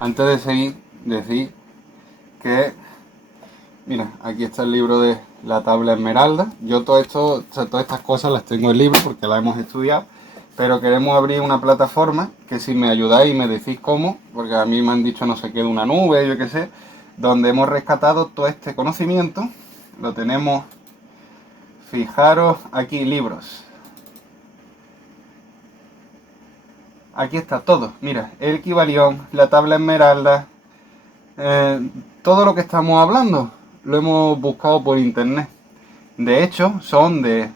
Antes de seguir, decir que, mira, aquí está el libro de la tabla esmeralda. Yo todo esto, o sea, todas estas cosas las tengo en libro porque las hemos estudiado, pero queremos abrir una plataforma que si me ayudáis y me decís cómo, porque a mí me han dicho no sé qué de una nube, yo qué sé, donde hemos rescatado todo este conocimiento. Lo tenemos, fijaros aquí, libros. Aquí está todo, mira, el Equivalión, la tabla esmeralda, todo lo que estamos hablando lo hemos buscado por internet. De hecho, son de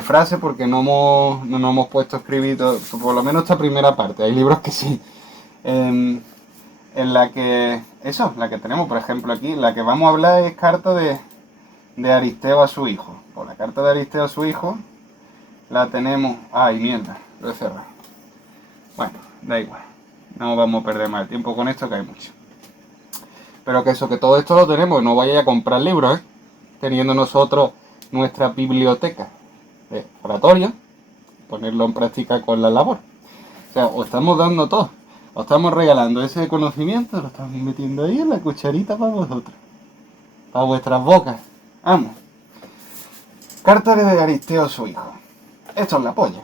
frases porque no nos hemos puesto a escribir por lo menos esta primera parte. Hay libros que sí. En la que, eso, la que tenemos, por ejemplo, aquí, la que vamos a hablar es carta de Aristeo a su hijo. Pues la carta de Aristeo a su hijo la tenemos. Ay, mierda, lo he cerrado. Bueno, da igual. No vamos a perder más el tiempo con esto, que hay mucho. Pero que eso, que todo esto lo tenemos, no vayáis a comprar libros, teniendo nosotros nuestra biblioteca de oratorio, ponerlo en práctica con la labor. O sea, os estamos dando todo, os estamos regalando ese conocimiento, lo estamos metiendo ahí en la cucharita para vosotros, para vuestras bocas. Vamos. Carta de Aristeo a su hijo. Esto es la polla.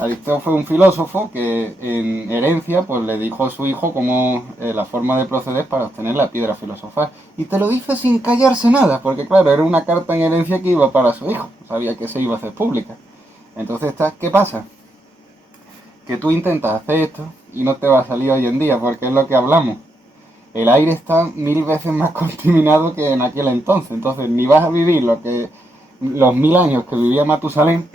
Aristeo fue un filósofo que en herencia pues le dijo a su hijo cómo la forma de proceder para obtener la piedra filosofal. Y te lo dice sin callarse nada, porque claro, era una carta en herencia que iba para su hijo. Sabía que se iba a hacer pública. Entonces, ¿qué pasa? Que tú intentas hacer esto y no te va a salir hoy en día, porque es lo que hablamos. El aire está 1000 veces más contaminado que en aquel entonces. Entonces, ni vas a vivir los 1000 años que vivía Matusalén,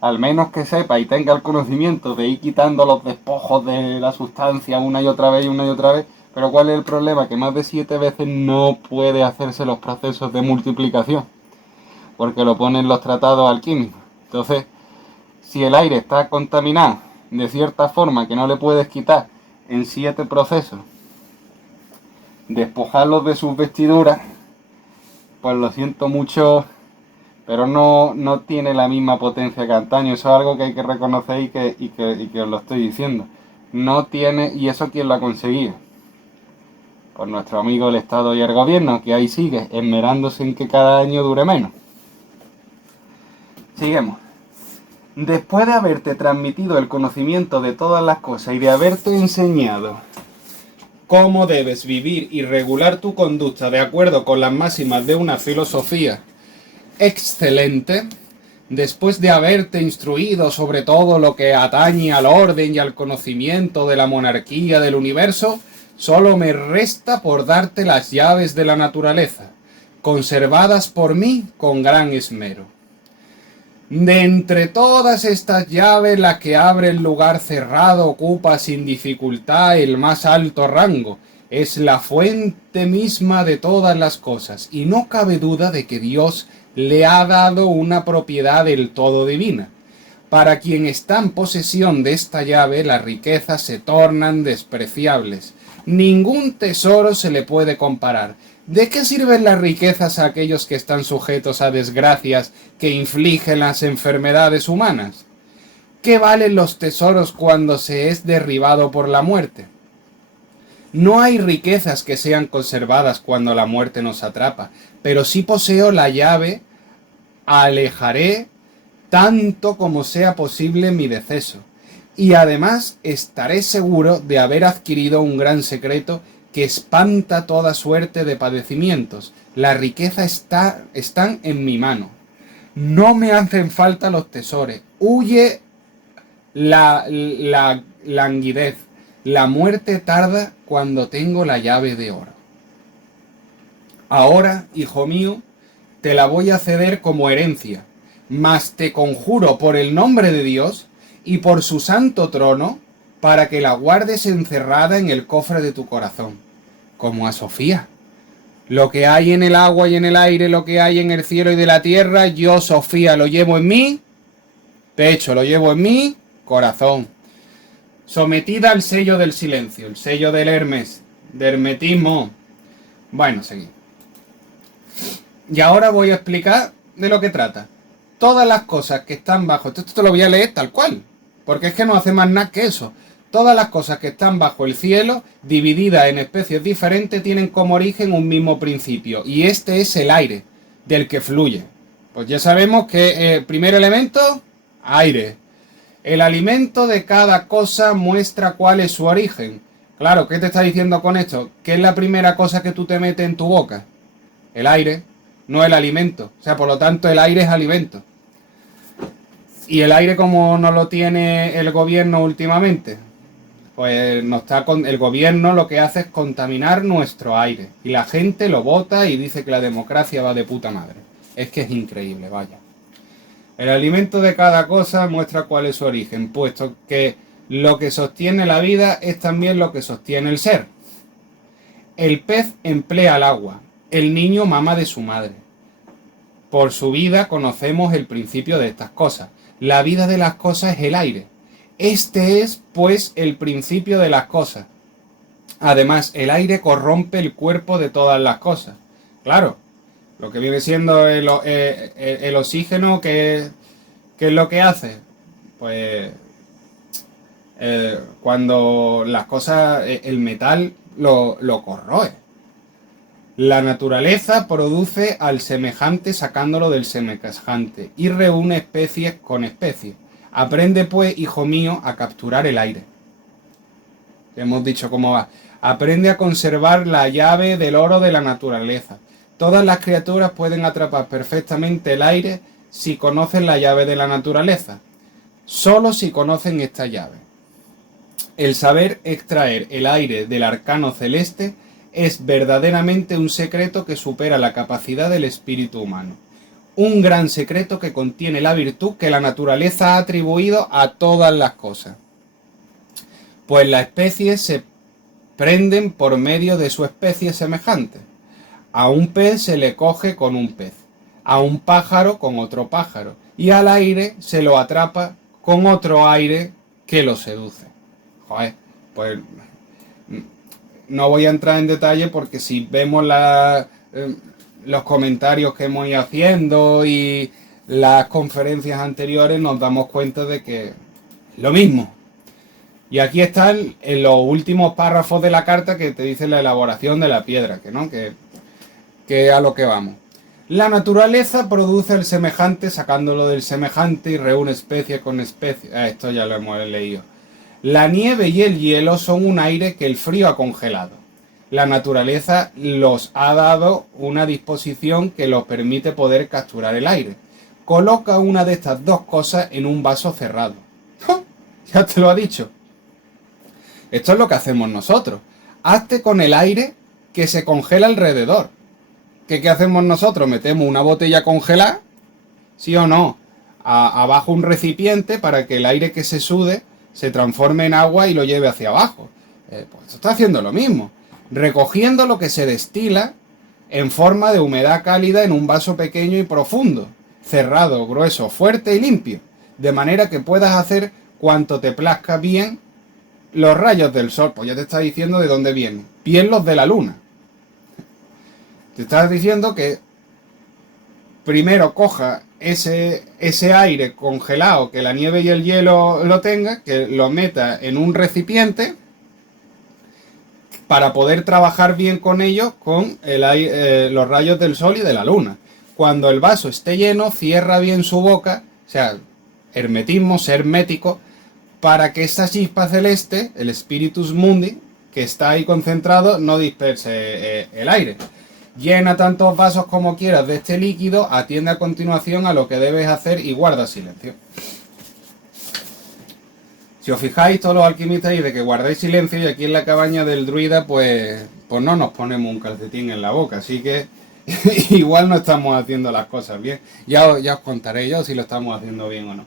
al menos que sepa y tenga el conocimiento de ir quitando los despojos de la sustancia una y otra vez y una y otra vez. Pero ¿cuál es el problema? Que más de 7 veces no puede hacerse los procesos de multiplicación, porque lo ponen los tratados alquímicos. Entonces, si el aire está contaminado de cierta forma que no le puedes quitar en 7 procesos, despojarlos de sus vestiduras, pues lo siento mucho, pero no tiene la misma potencia que antaño. Eso es algo que hay que reconocer y que os lo estoy diciendo. No tiene, y eso quién lo ha conseguido. Pues nuestro amigo el Estado y el Gobierno, que ahí sigue, esmerándose en que cada año dure menos. Seguimos. Después de haberte transmitido el conocimiento de todas las cosas y de haberte enseñado cómo debes vivir y regular tu conducta de acuerdo con las máximas de una filosofía excelente, después de haberte instruido sobre todo lo que atañe al orden y al conocimiento de la monarquía del universo, solo me resta por darte las llaves de la naturaleza, conservadas por mí con gran esmero. De entre todas estas llaves, la que abre el lugar cerrado ocupa sin dificultad el más alto rango. Es la fuente misma de todas las cosas, y no cabe duda de que Dios le ha dado una propiedad del todo divina. Para quien está en posesión de esta llave, las riquezas se tornan despreciables. Ningún tesoro se le puede comparar. ¿De qué sirven las riquezas a aquellos que están sujetos a desgracias que infligen las enfermedades humanas? ¿Qué valen los tesoros cuando se es derribado por la muerte? No hay riquezas que sean conservadas cuando la muerte nos atrapa, pero si poseo la llave, alejaré tanto como sea posible mi deceso. Y además estaré seguro de haber adquirido un gran secreto que espanta toda suerte de padecimientos. La riqueza están en mi mano. No me hacen falta los tesoros. Huye la languidez. La muerte tarda cuando tengo la llave de oro. Ahora, hijo mío, te la voy a ceder como herencia, mas te conjuro por el nombre de Dios y por su santo trono, para que la guardes encerrada en el cofre de tu corazón, como a Sofía. Lo que hay en el agua y en el aire, lo que hay en el cielo y de la tierra, yo, Sofía, lo llevo en mi pecho, lo llevo en mi corazón. Sometida al sello del silencio, el sello del Hermes, de hermetismo. Bueno, seguí. Y ahora voy a explicar de lo que trata. Todas las cosas que están bajo... Esto te lo voy a leer tal cual, porque es que no hace más nada que eso. Todas las cosas que están bajo el cielo, divididas en especies diferentes, tienen como origen un mismo principio. Y este es el aire, del que fluye. Pues ya sabemos que el primer elemento, aire. El alimento de cada cosa muestra cuál es su origen. Claro, ¿qué te está diciendo con esto? ¿Qué es la primera cosa que tú te metes en tu boca? El aire, no el alimento. O sea, por lo tanto, el aire es alimento. ¿Y el aire cómo no lo tiene el gobierno últimamente? Pues el gobierno lo que hace es contaminar nuestro aire. Y la gente lo vota y dice que la democracia va de puta madre. Es que es increíble, vaya. El alimento de cada cosa muestra cuál es su origen, puesto que lo que sostiene la vida es también lo que sostiene el ser. El pez emplea el agua, el niño mama de su madre. Por su vida conocemos el principio de estas cosas. La vida de las cosas es el aire. Este es, pues, el principio de las cosas. Además, el aire corrompe el cuerpo de todas las cosas. Claro, lo que viene siendo el oxígeno, ¿qué es lo que hace? Pues cuando las cosas, el metal lo corroe. La naturaleza produce al semejante sacándolo del semejante y reúne especies con especies. Aprende pues, hijo mío, a capturar el aire. Hemos dicho cómo va. Aprende a conservar la llave del oro de la naturaleza. Todas las criaturas pueden atrapar perfectamente el aire si conocen la llave de la naturaleza. Solo si conocen esta llave. El saber extraer el aire del arcano celeste es verdaderamente un secreto que supera la capacidad del espíritu humano. Un gran secreto que contiene la virtud que la naturaleza ha atribuido a todas las cosas. Pues las especies se prenden por medio de su especie semejante. A un pez se le coge con un pez, a un pájaro con otro pájaro, y al aire se lo atrapa con otro aire que lo seduce. Joder, pues no voy a entrar en detalle porque si vemos los comentarios que hemos ido haciendo y las conferencias anteriores nos damos cuenta de que es lo mismo. Y aquí están en los últimos párrafos de la carta que te dice la elaboración de la piedra, que a lo que vamos. La naturaleza produce el semejante sacándolo del semejante y reúne especie con especie. Esto ya lo hemos leído. La nieve y el hielo son un aire que el frío ha congelado. La naturaleza los ha dado una disposición que los permite poder capturar el aire. Coloca una de estas dos cosas en un vaso cerrado. Ya te lo ha dicho. Esto es lo que hacemos nosotros. Hazte con el aire que se congela alrededor. ¿Qué hacemos nosotros? Metemos una botella congelada, ¿sí o no? Abajo un recipiente para que el aire que se sude se transforme en agua y lo lleve hacia abajo. Pues esto está haciendo lo mismo. Recogiendo lo que se destila en forma de humedad cálida en un vaso pequeño y profundo, cerrado, grueso, fuerte y limpio, de manera que puedas hacer cuanto te plazca bien. Los rayos del sol, pues ya te está diciendo de dónde vienen. Bien los de la luna. Te estás diciendo que primero coja ese aire congelado, que la nieve y el hielo lo tenga, que lo meta en un recipiente para poder trabajar bien con ellos con los rayos del sol y de la luna. Cuando el vaso esté lleno, cierra bien su boca, o sea, hermetismo, ser hermético, para que esta chispa celeste, el Spiritus Mundi, que está ahí concentrado, no disperse el aire. Llena tantos vasos como quieras de este líquido, atiende a continuación a lo que debes hacer y guarda silencio. Si os fijáis, todos los alquimistas dicen de que guardáis silencio, y aquí en la cabaña del druida pues no nos ponemos un calcetín en la boca, así que igual no estamos haciendo las cosas bien. Ya os contaré yo si lo estamos haciendo bien o no.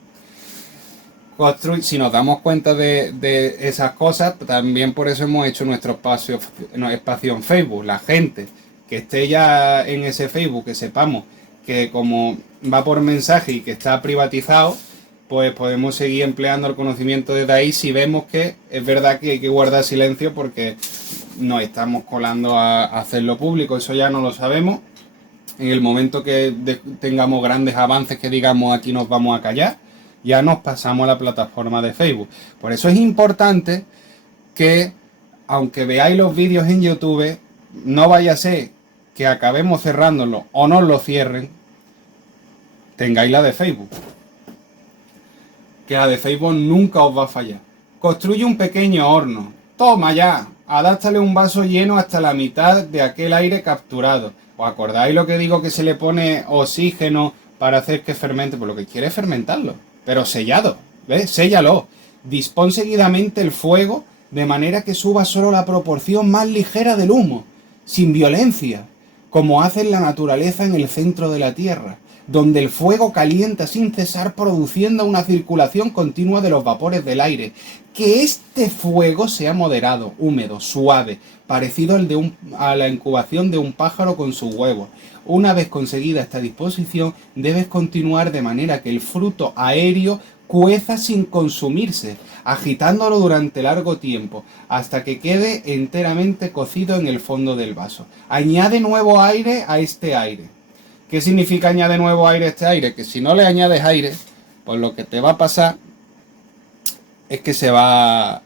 Si nos damos cuenta de esas cosas, también por eso hemos hecho nuestro espacio en Facebook. La gente que esté ya en ese Facebook, que sepamos que como va por mensaje y que está privatizado, pues podemos seguir empleando el conocimiento desde ahí si vemos que es verdad que hay que guardar silencio porque nos estamos colando a hacerlo público. Eso ya no lo sabemos. En el momento que tengamos grandes avances que digamos aquí nos vamos a callar, ya nos pasamos a la plataforma de Facebook. Por eso es importante que, aunque veáis los vídeos en YouTube, no vaya a ser que acabemos cerrándolo o no lo cierren, tengáis la de Facebook. Que la de Facebook nunca os va a fallar. Construye un pequeño horno. Toma ya, adáptale un vaso lleno hasta la mitad de aquel aire capturado. ¿Os acordáis lo que digo que se le pone oxígeno para hacer que fermente? Pues lo que quiere es fermentarlo, pero sellado, ¿ves? Séllalo. Dispón seguidamente el fuego de manera que suba solo la proporción más ligera del humo, sin violencia, como hace la naturaleza en el centro de la Tierra, donde el fuego calienta sin cesar produciendo una circulación continua de los vapores del aire. Que este fuego sea moderado, húmedo, suave, parecido a la incubación de un pájaro con sus huevos. Una vez conseguida esta disposición, debes continuar de manera que el fruto aéreo cueza sin consumirse, agitándolo durante largo tiempo, hasta que quede enteramente cocido en el fondo del vaso. Añade nuevo aire a este aire. ¿Qué significa añade nuevo aire a este aire? Que si no le añades aire, pues lo que te va a pasar es que se va